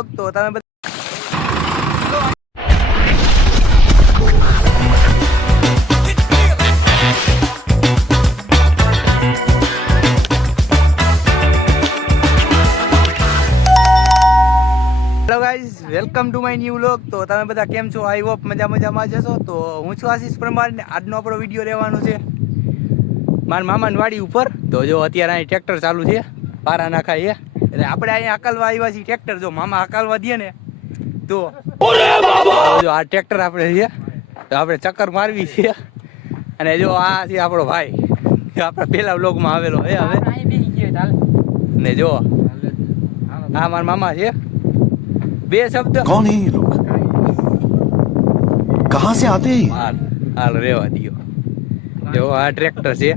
Vlog તો તમે hello guys, welcome to my new vlog. તો તમે બધા કેમ છો? આઈ હોપ મજામાં જશો. તો હું છું આશીષ પરમાર ને આજનો આપણો વિડીયો રહેવાનો છે મારા મામાની વાડી ઉપર. તો જો અત્યારે અહીં ટ્રેક્ટર ચાલુ છે, પારા નાખાય છે, એટલે આપણે અહીંયા હકાલવા આવ્યા છીએ ટ્રેક્ટર. જો મામા હકાલવા દે ને તો જો આ ટ્રેક્ટર આપણે છે, તો આપણે ચક્કર મારવી છે. અને જો આ છે આપણો ભાઈ, આપણા પહેલા વ્લોગમાં આવેલો છે હવે. ને જો આ મારા મામા છે. બે શબ્દ कौन है ये लोग कहां से आते हैं હાલ રેવા દિયો. જો આ ટ્રેક્ટર છે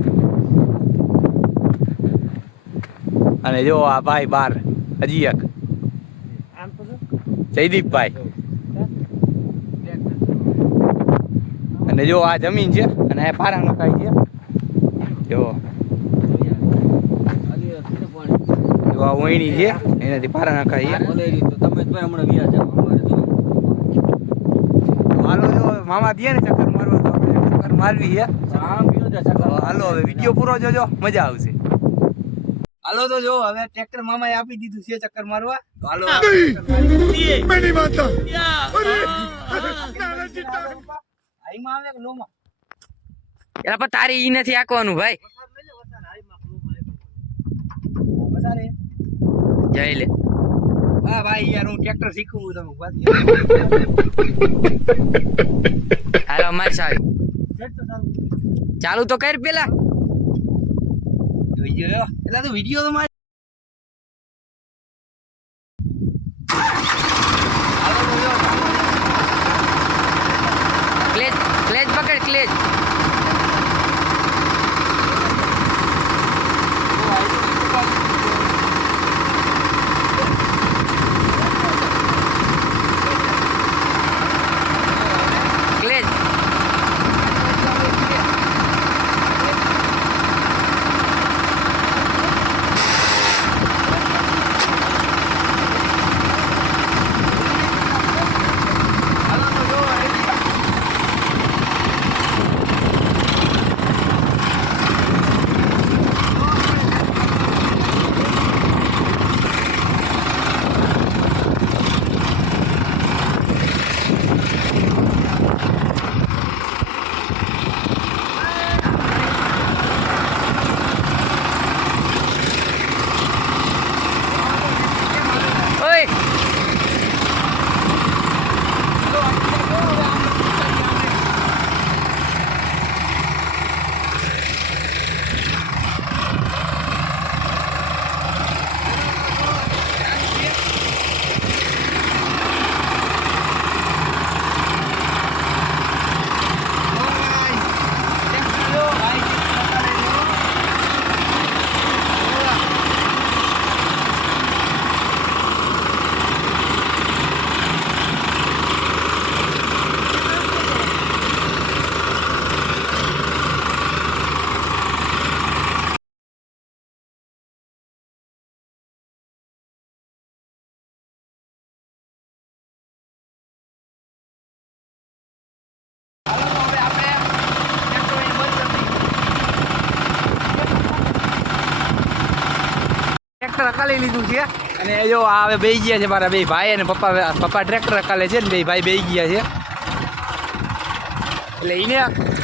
અને જો આ ભાઈ બાર હજી એક જયદીપભાઈ. અને જો આ જમીન છે અને આ પારા નખાય છે. જો આ વહીણી છે, એનાથી પારા નખાય છે. હાલો જો મામા દે ને ચક્કર મારવા, તો આપણે ચક્કર મારવી છે. હાલો હવે વિડીયો પૂરો જોજો, મજા આવશે. હાલો તો જો હવે ટ્રેક્ટર મામાએ આપી દીધું છે ચક્કર મારવા. તો હાલો તારી ઈ નથી આકવાનું ભાઈ. જઈ લે. હા ભાઈ યાર, હું ટ્રેક્ટર શીખવું તમે. હાલો મારી સાહેબ ચાલુ તો કર પેલા. એટલે તો વિડીયો તો મારે ક્લેચ ક્લેચ પકડ ક્લેચ. ટ્રેક્ટર હકાલી લીધું છે. અને જો આ હવે બેસી ગયા છે મારા બે ભાઈ અને પપ્પા ટ્રેક્ટર હકાલે છે ને બે ભાઈ બેસી ગયા છે. એટલે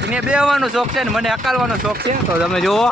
એને બેહવાનો શોખ છે ને મને હકાલવાનો શોખ છે. તો તમે જુઓ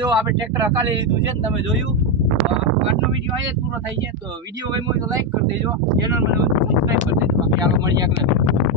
જો આપણે ટ્રેક્ટર હકાલી લીધું છે ને તમે જોયું. આજનો વિડીયો અહીંયા પૂરો થાય છે. તો વિડીયો ગમ્યો હોય તો લાઈક કરી દેજો, ચેનલ મને સબસ્ક્રાઈબ કરી દેજો. બાકી ચાલો મળીએ આગળ.